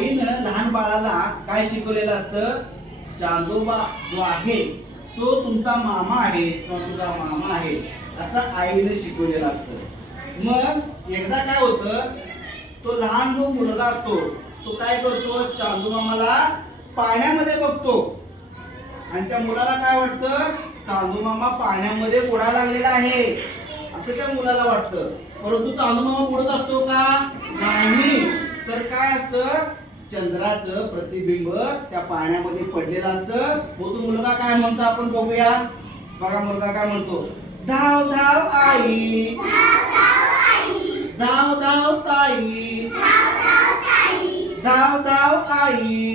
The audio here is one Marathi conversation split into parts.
आईनं लहान बाळाला काय शिकवलेलं असतं? चांदोबा जो आहे तो तुमचा मामा आहे किंवा तुझा मामा आहे असं आईने शिकवलेलं असतं. मग एकदा काय होतं तो लहान जो मुलगा असतो तो काय करतो? चांदू मामाला पाण्यामध्ये बघतो. आणि त्या मुलाला काय वाटतं? चांदू मामा पाण्यामध्ये बुडायला लागलेला आहे. असं त्या मुलाला वाटतं. परंतु चांदू मामा बुडत असतो का? नाही. तर काय असतं? चंद्राचं प्रतिबिंब त्या पाण्यामध्ये पडलेलं असतं. हो तो मुलगा काय म्हणतो आपण बघूया? बघा मुलगा काय म्हणतो? धाव धाव आई. धाव धाव ताई. धाव धाव आई.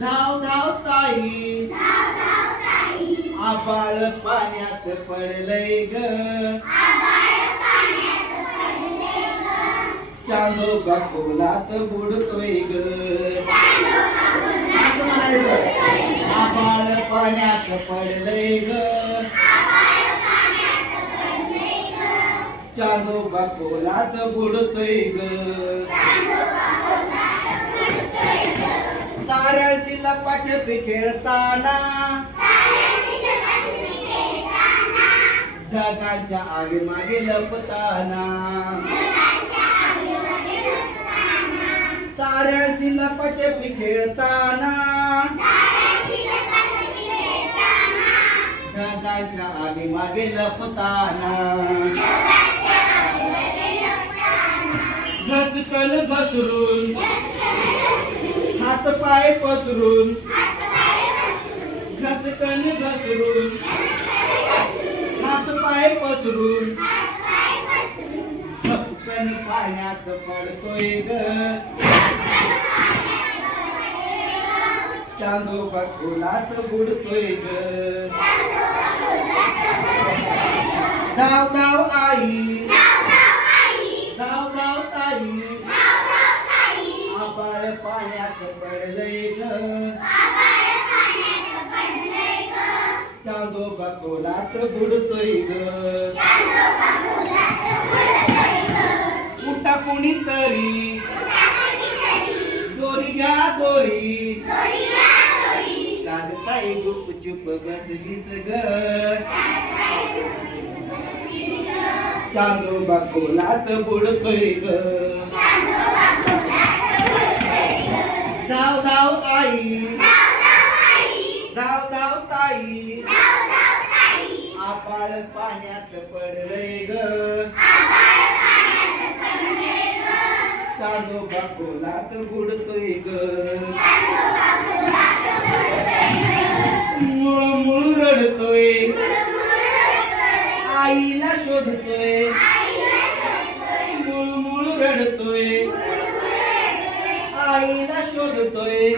धाव धाव ताई. आबाळ पाण्यात पडलंय ग. चांदोबा खोलात बुडतोय ग. आबाळ पाण्यात पडलंय ग. चांदोबा खोलात बुडतोय ग. ताऱ्याशी लपाछपी खेळताना. ढगाच्या आगे मागे लपताना. ताऱ्याशी लपाछपी खेळताना ढगाच्या आगे मागे लपताना. घसकन घसरून. हात पाय पसरून. घसकन घसरून. हात पाय पसरून. पाण्यात पडतोय ग. चांदोबा खोलात बुडतोय ग. धाव धाव आई. धाव धाव ताई. आबाळ पाण्यात पडलंय ग. चांदोबा खोलात बुडतोय ग. उठा कोणी तरी. दोरी घ्या दोरी. कागताई गुपचुप बसलीस ग चांदोबा खोलात बुडतोय ग. धाव धाव आई धाव धाव ताई. आपाळ पाण्यात पडलंय ग. चांदोबा खोलात बुडतोय ग. मुळ मुळ रडतोय. आईला शोधतोय. मुळ मुळ रडतोय. आईला शोधतोय.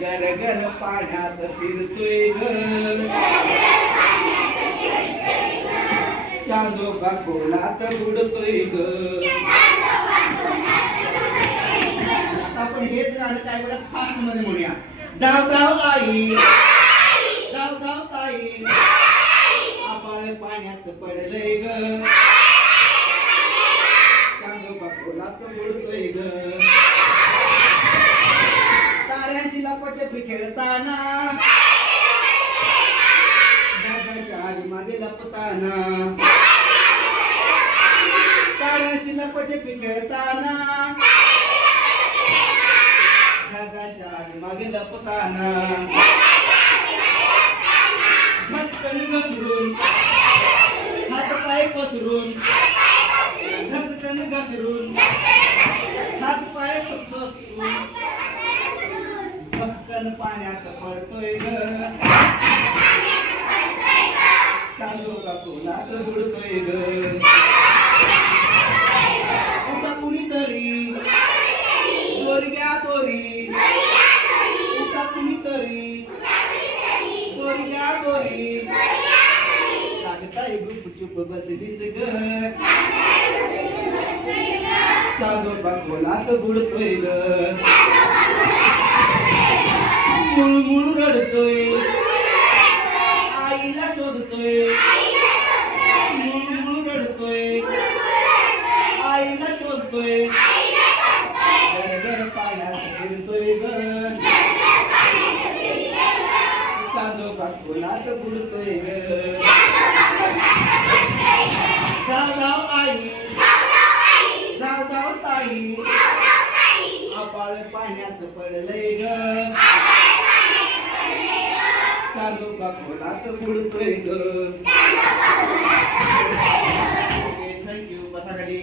घर घर पाण्यात फिरतोय ग. चांदोबा खोलात बुडतोय ग. आपण हेच काय बघा फास्टमध्ये म्हणूया धाव धाव आई. धाव धाव ताई आपाळ पाण्यात पडलंय ग. चांदोबा खोलात बुडतोय ग. ताऱ्याशी लपाछपी खेळताना ढगाच्या आधी मागे लपताना ताऱ्याशी लपाछपी खेळताना मागे लपताना. घसकन घसरून. हात पाय पसरून. घसकन घसरून. हात पाय पसरून. भक्कन पाण्यात पडतोय ग. चालू का कोणाचं बुडतोय ग उठा कुणीतरी दोरी घ्या दोरी उठा कुणीतरी दोरी घ्या दोरी सांगताय गुपचुप बसलीस ग चालू बुडतोय ग मुळमुळ रडतोय आईला शोधतोय मुळमुळ रडतोय आईला शोधतोय चांदोबा खोलात बुडतोय ग जाव आई जाव जाव ताई आपाळ पाण्यात पडलंय ग चालू खोलात बुडतोय ग थँक्यू बसा खाली